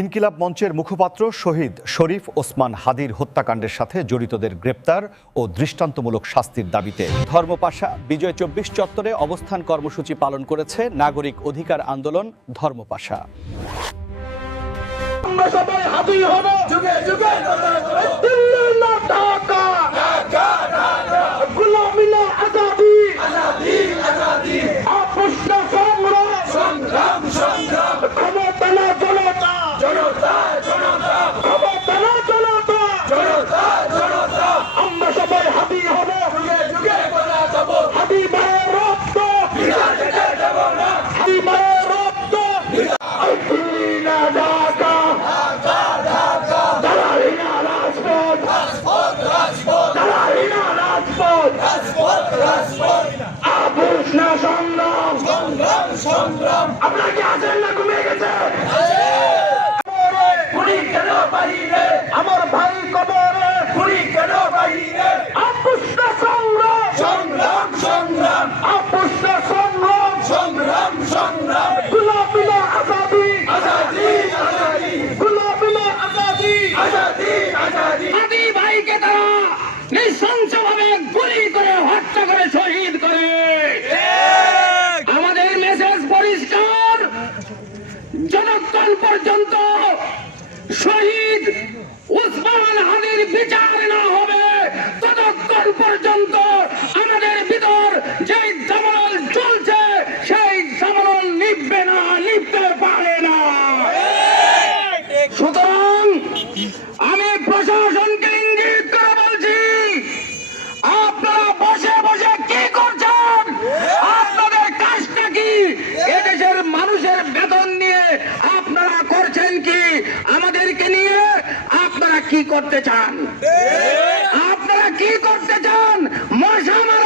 ইনকিলাব মঞ্চের মুখপাত্র শহীদ শরীফ ওসমান হাদির হত্যাকাণ্ডের সাথে জড়িতদের গ্রেপ্তার ও দৃষ্টান্তমূলক শাস্তির দাবিতে ধর্মপাশা বিজয় ২৪ চত্বরে অবস্থান কর্মসূচি পালন করেছে নাগরিক অধিকার আন্দোলন ধর্মপাশা। আপনারা কি আছেন না ঘুমিয়ে গেছেন? আমার ভাই কবরে খুনি কেন বাহিরে আপুষ্ণ সংগ্রাম সংগ্রাম সংগ্রাম আপুষ্ণ সংগ্রাম সংগ্রাম সংগ্রাম গুলাবিনা আজাদি আজাদি আজাদি গুলাবিনা আজাদি আজাদি আজাদি হাদি ভাইকে তারা নৃশংসভাবে গুলি করে হত্যা করে শহীদ করে। আমাদের মেসেজ পরিষ্কার, যতক্ষণ পর্যন্ত শহীদ ওসমান হাদির বিচার না হবে ততক্ষণ পর্যন্ত আমাদের ভিতর যে দাবানল চলছে সেই দাবানল নিভবে না, নিভতে পারে না। সুতরাং আমি প্রশাসনকে ইঙ্গিত করে বলছি, আপনারা বসে বসে কি করছেন? আপনাদের কাজটা কি? এদেশের মানুষের বেতন নিয়ে আপনারা করছেন কি? আমাদেরকে নিয়ে আপনারা কি করতে চান? আপনারা কি করতে চান? মশা মারা